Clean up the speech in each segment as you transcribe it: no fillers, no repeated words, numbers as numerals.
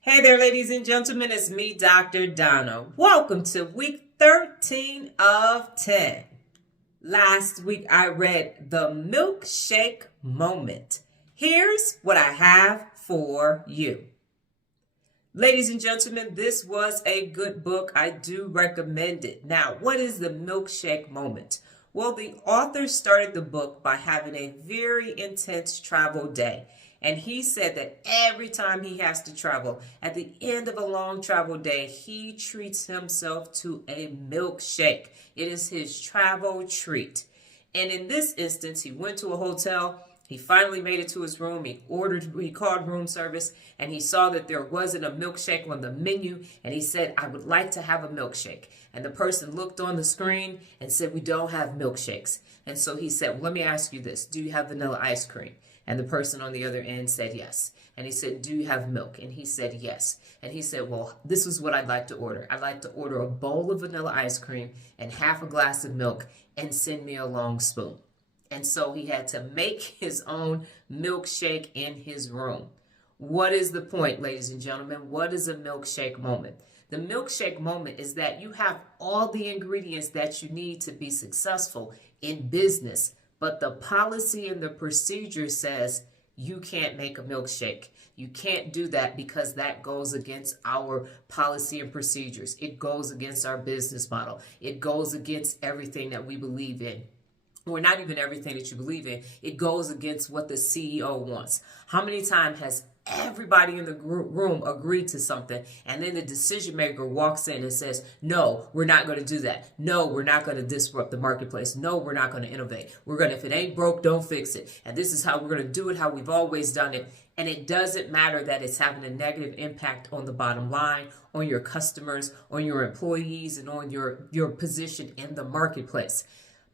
Hey there, ladies and gentlemen. It's me, Dr. Donna. Welcome to week 13 of 10. Last week, I read The Milkshake Moment. Here's what I have for you. Ladies and gentlemen, this was a good book. I do recommend it. Now, what is the Milkshake Moment? Well, the author started the book by having a very intense travel day. And he said that every time he has to travel, at the end of a long travel day, he treats himself to a milkshake. It is his travel treat. And in this instance, he went to a hotel. He finally made it to his room. He called room service, and he saw that there wasn't a milkshake on the menu. And he said, "I would like to have a milkshake." And the person looked on the screen and said, "We don't have milkshakes." And so he said, "Well, let me ask you this. Do you have vanilla ice cream?" And the person on the other end said yes. And he said, "Do you have milk?" And he said yes. And he said, "Well, this is what I'd like to order. I'd like to order a bowl of vanilla ice cream and half a glass of milk and send me a long spoon." And so he had to make his own milkshake in his room. What is the point, ladies and gentlemen? What is a milkshake moment? The milkshake moment is that you have all the ingredients that you need to be successful in business, but the policy and the procedure says you can't make a milkshake. You can't do that because that goes against our policy and procedures. It goes against our business model. It goes against everything that we believe in. Or not even everything that you believe in. It goes against what the CEO wants. How many times has everybody in the room agreed to something, and then the decision maker walks in and says, "No, we're not going to do that. No, we're not going to disrupt the marketplace. No, we're not going to innovate. If it ain't broke, don't fix it. And this is how we're going to do it, how we've always done it." And it doesn't matter that it's having a negative impact on the bottom line, on your customers, on your employees, and on your position in the marketplace.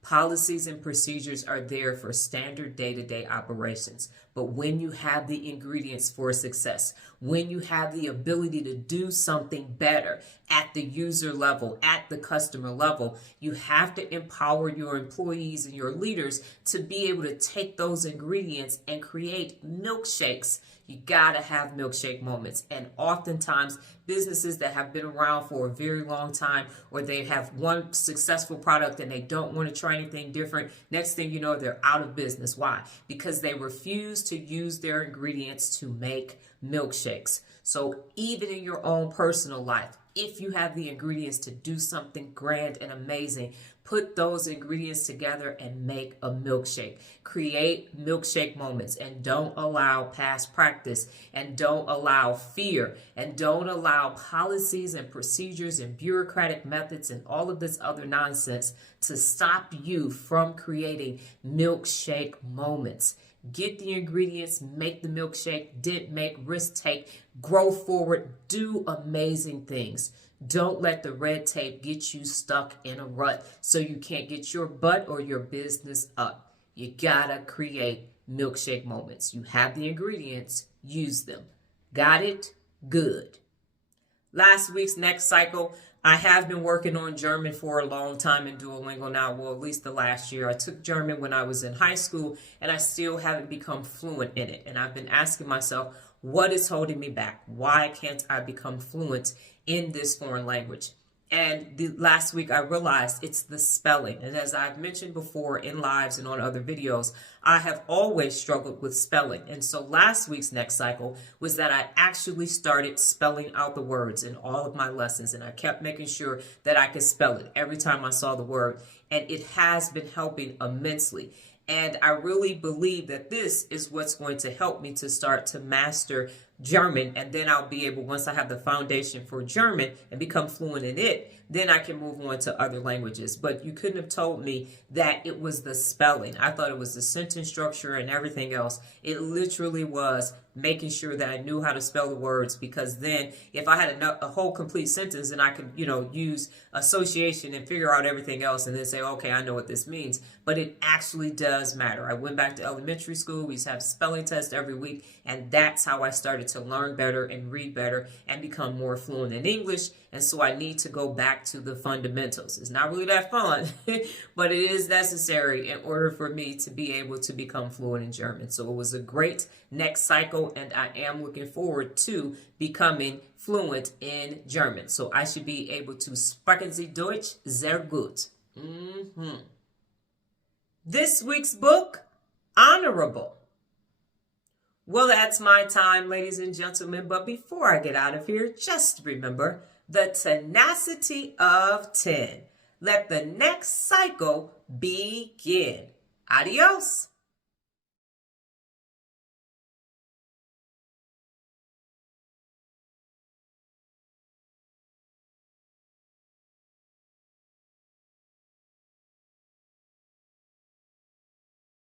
Policies and procedures are there for standard day-to-day operations. But when you have the ingredients for success, when you have the ability to do something better at the user level, at the customer level, you have to empower your employees and your leaders to be able to take those ingredients and create milkshakes. You gotta have milkshake moments. And oftentimes, businesses that have been around for a very long time, or they have one successful product and they don't want to try anything different, next thing you know, they're out of business. Why? Because they refuse to use their ingredients to make milkshakes. So even in your own personal life, if you have the ingredients to do something grand and amazing, put those ingredients together and make a milkshake. Create milkshake moments, and don't allow past practice, and don't allow fear, and don't allow policies and procedures and bureaucratic methods and all of this other nonsense to stop you from creating milkshake moments. Get the ingredients, make the milkshake, did make, risk take, grow forward, do amazing things. Don't let the red tape get you stuck in a rut so you can't get your butt or your business up. You gotta create milkshake moments. You have the ingredients, use them. Got it? Good. Last week's next cycle, I have been working on German for a long time in Duolingo now, well, at least the last year. I took German when I was in high school, and I still haven't become fluent in it. And I've been asking myself, what is holding me back? Why can't I become fluent in this foreign language? And last week I realized it's the spelling. And as I've mentioned before in lives and on other videos, I have always struggled with spelling. And so last week's next cycle was that I actually started spelling out the words in all of my lessons. And I kept making sure that I could spell it every time I saw the word. And it has been helping immensely. And I really believe that this is what's going to help me to start to master German. And then I'll be able, once I have the foundation for German and become fluent in it, then I can move on to other languages. But you couldn't have told me that it was the spelling. I thought it was the sentence structure and everything else. It literally was making sure that I knew how to spell the words, because then if I had a whole complete sentence, and I could, use association and figure out everything else and then say, okay, I know what this means. But it actually does matter. I went back to elementary school. We used to have spelling tests every week, and that's how I started to learn better and read better and become more fluent in English. And so I need to go back to the fundamentals. It's not really that fun, but it is necessary in order for me to be able to become fluent in German. So it was a great next cycle, and I am looking forward to becoming fluent in German. So I should be able to sprechen Sie Deutsch sehr gut. This week's book, Honorable. Well, that's my time, ladies and gentlemen. But before I get out of here, just remember the tenacity of 10. Let the next cycle begin. Adios.